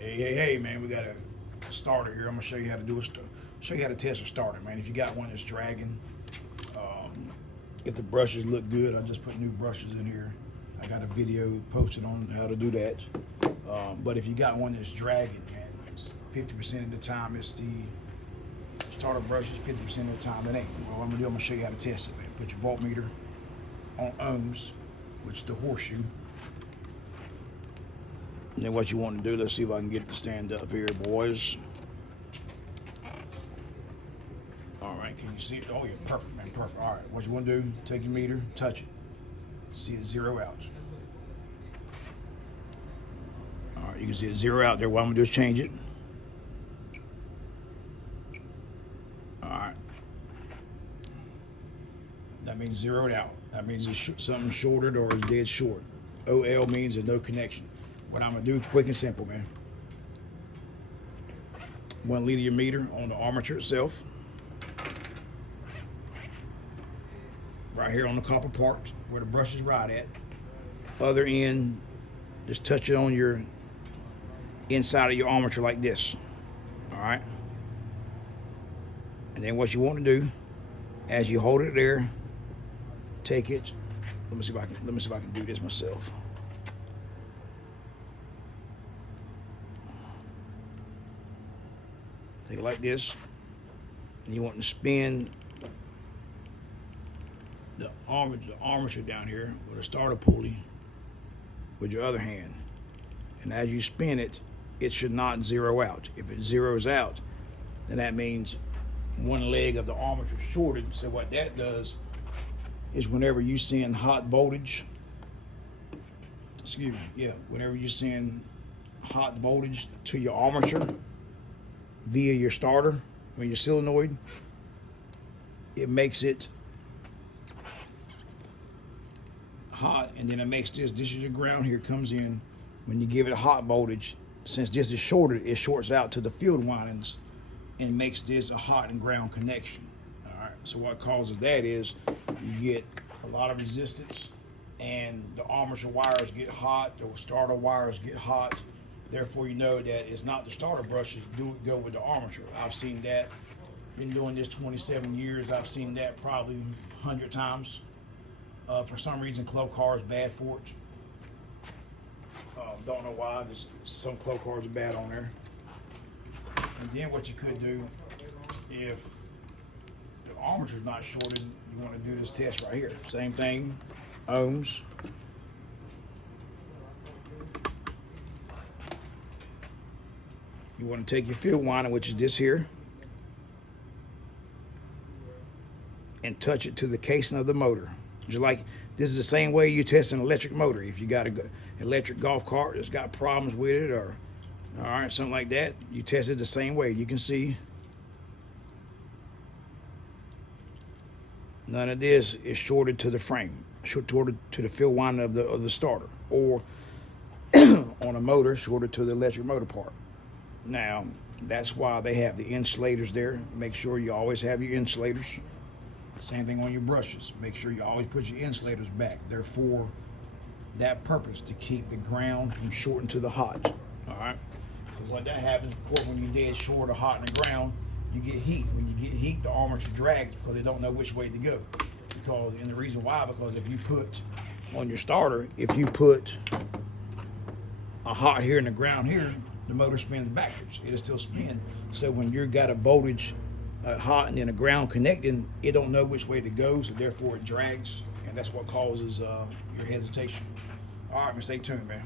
Hey, man, we got a starter here. I'm gonna show you how to do show you how to test a starter, man. If you got one that's dragging, if the brushes look good, I just put new brushes in here. I got a video posted on how to do that. But if you got one that's dragging, man, 50% of the time it's the starter brushes, 50% of the time it ain't. Well, I'm gonna show you how to test it, man. Put your voltmeter on ohms, which is the horseshoe. And then what you want to do, let's see if I can get it to stand up here, boys. All right, can you see it? Oh, yeah, perfect, man, perfect. All right, what you want to do, take your meter, touch it. See it zero out. All right, you can see it zero out there. What I'm going to do is change it. All right. That means zeroed out. That means it's something shorted or is dead short. OL means there's no connection. What I'm going to do, quick and simple, man. 1 lead of your meter on the armature itself. Right here on the copper part, where the brush is right at. Other end, just touch it on your inside of your armature like this. All right. And then what you want to do, as you hold it there, take it. Let me see if I can do this myself. Take it like this, and you want to spin the armature down here with a starter pulley with your other hand. And as you spin it, it should not zero out. If it zeroes out, then that means one leg of the armature is shorted. So what that does is whenever you send hot voltage, whenever you send hot voltage to your armature via your starter, your solenoid, it makes it hot, and then it makes this is your ground here, comes in. When you give it a hot voltage, since this is shorted, it shorts out to the field windings and makes this a hot and ground connection. All right, so what causes that is you get a lot of resistance and the armature wires get hot, the starter wires get hot. Therefore, you know that it's not the starter brushes go with the armature. I've seen that. Been doing this 27 years. I've seen that probably 100 times. For some reason, Clo car is bad for it. Don't know why. There's some Clo cars are bad on there. And then what you could do, if the armature is not shorted, you want to do this test right here. Same thing, ohms. You want to take your field winding, which is this here, and touch it to the casing of the motor. Just like this is the same way you test an electric motor. If you got an electric golf cart that's got problems with it, or all right, something like that, you test it the same way. You can see none of this is shorted to the frame, shorted to the field winding of the starter, or on a motor, shorted to the electric motor part. Now, that's why they have the insulators there. Make sure you always have your insulators. Same thing on your brushes. Make sure you always put your insulators back. They're for that purpose, to keep the ground from shorting to the hot. All right? So what that happens, of course, when you're dead short or hot in the ground, you get heat. When you get heat, the armature drags because they don't know which way to go. And the reason why, because if you put on your starter, if you put a hot here and the ground here, the motor spins backwards. It'll still spin. So when you've got a voltage hot and then a ground connecting, it don't know which way to go, so therefore it drags, and that's what causes your hesitation. All right, man, stay tuned, man.